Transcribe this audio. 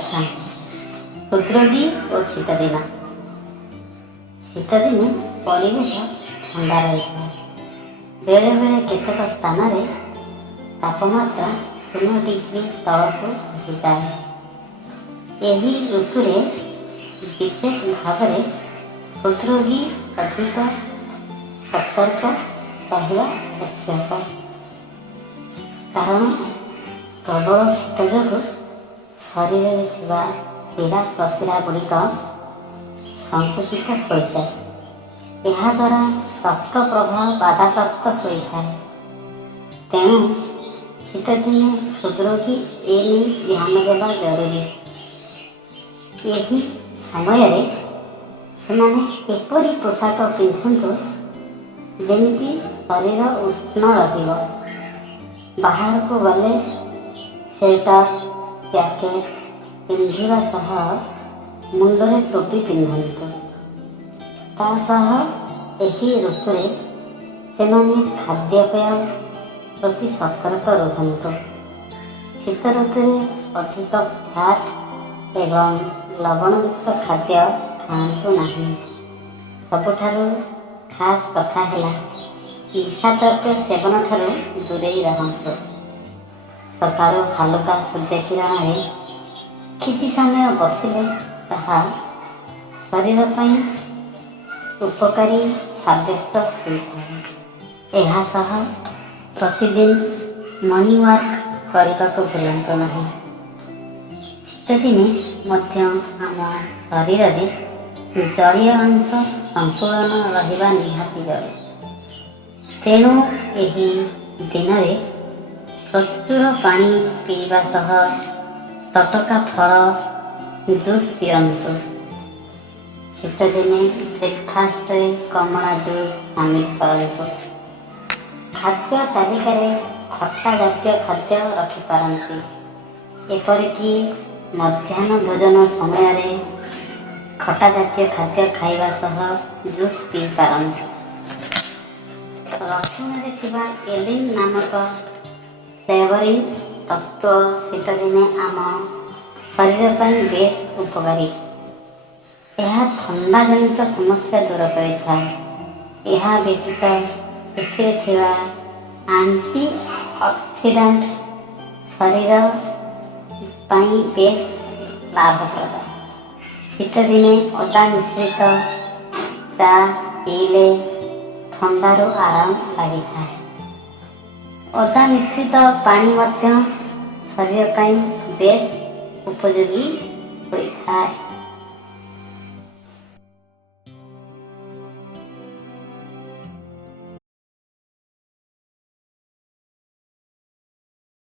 କରିଥାନ୍ତି। ହୃଦରୋଗୀ ଓ ଶୀତଦିନ। ଶୀତଦିନେ ପରିବେଶ ଥଣ୍ଡା ରହିଥାଏ। ବେଳେବେଳେ କେତେକ ସ୍ଥାନରେ ତାପମାତ୍ରା 0 ଡିଗ୍ରୀ ତଳକୁ ଖସିଯାଏ। ଏହି ଋତୁରେ ବିଶେଷ ଭାବରେ ହୃଦରୋଗୀ ଅଧିକ ସତର୍କ ରହିବା ଆବଶ୍ୟକ। କାରଣ ପ୍ରବଳ ଶୀତ ଯୋଗୁଁ ଶରୀରରେ ଥିବା ଶିରା ପ୍ରଶିରା ଗୁଡ଼ିକ ସଙ୍କୁଚିତ ହୋଇଥାଏ। ଏହାଦ୍ୱାରା ରକ୍ତ ପ୍ରବାହ ବାଧାପ୍ରାପ୍ତ ହୋଇଥାଏ। ତେଣୁ ଶୀତଦିନେ ହୃଦରୋଗୀ ଏ ନେଇ ଧ୍ୟାନ ଦେବା ଜରୁରୀ। ଏହି ସମୟରେ ସେମାନେ ଏପରି ପୋଷାକ ପିନ୍ଧନ୍ତୁ ଯେମିତି ଶରୀର ଉଷ୍ଣ ରହିବ। ବାହାରକୁ ଗଲେ ସ୍ୱେଟର, ଜ୍ୟାକେଟ୍ ପିନ୍ଧିବା ସହ ମୁଣ୍ଡରେ ଟୋପି ପିନ୍ଧନ୍ତୁ। ତା ସହ ଏହି ଋତୁରେ ସେମାନେ ଖାଦ୍ୟପେୟ ପ୍ରତି ସତର୍କ ରୁହନ୍ତୁ। ଶୀତ ଋତୁରେ ଅଧିକ ଫ୍ୟାଟ୍ ଏବଂ ଲବଣଯୁକ୍ତ ଖାଦ୍ୟ ଖାଆନ୍ତୁ ନାହିଁ। ସବୁଠାରୁ ଖାସ୍ କଥା ହେଲା ନିଶାଦ୍ରବ୍ୟ ସେବନ ଠାରୁ ଦୂରେଇ ରହନ୍ତୁ। ସକାଳୁ ହାଲୁକା ସୂର୍ଯ୍ୟକିରଣରେ କିଛି ସମୟ ବସିଲେ ତାହା ଶରୀର ପାଇଁ ଉପକାରୀ ସାବ୍ୟସ୍ତ ହୋଇଥାଏ। ଏହା ସହ ପ୍ରତିଦିନ ମର୍ଣ୍ଣିଂ ୱାକ୍ କରିବାକୁ ଭୁଲନ୍ତୁ ନାହିଁ। ଶୀତଦିନେ ମଧ୍ୟ ଆମ ଶରୀରରେ ଜଳୀୟ ଅଂଶ ସନ୍ତୁଳନ ରହିବା ନିହାତି ଜରୁରୀ। ତେଣୁ ଏହି ଦିନରେ ପ୍ରଚୁର ପାଣି ପିଇବା ସହ ତଟକା ଫଳ ଜୁସ୍ ପିଅନ୍ତୁ। ଶୀତଦିନେ ବ୍ରେକଫାଷ୍ଟରେ କମଳା ଜୁସ୍ ସାମିଲ କରନ୍ତୁ। ଖାଦ୍ୟ ତାଲିକାରେ ଖଟା ଜାତୀୟ ଖାଦ୍ୟ ରଖିପାରନ୍ତି। ଏପରିକି ମଧ୍ୟାହ୍ନ ଭୋଜନ ସମୟରେ ଖଟା ଜାତୀୟ ଖାଦ୍ୟ ଖାଇବା ସହ ଜୁସ୍ ପିଇ ପାରନ୍ତି। ରସୁଣରେ ଥିବା ଏଲିନ୍ ନାମକ ଫ୍ଲେଭରିଂ ତତ୍ତ୍ୱ ଶୀତଦିନେ ଆମ ଶରୀର ପାଇଁ ବେଶ୍ ଉପକାରୀ। ଏହା ଥଣ୍ଡା ଜନିତ ସମସ୍ୟା ଦୂର କରିଥାଏ। ଏହା ବ୍ୟତୀତ ଏଥିରେ ଥିବା ଆଣ୍ଟି ଅକ୍ସିଡାଣ୍ଟ ଶରୀର ପାଇଁ ବେଶ୍ ଲାଭପ୍ରଦ। ଶୀତଦିନେ ଅଦା ମିଶ୍ରିତ ଚା ପିଇଲେ ଥଣ୍ଡାରୁ ଆରାମ ଲାଗିଥାଏ। ଅଦା ମିଶ୍ରିତ ପାଣି ମଧ୍ୟ ଶରୀର ପାଇଁ ବେଶ୍ ଉପଯୋଗୀ ହୋଇଥାଏ।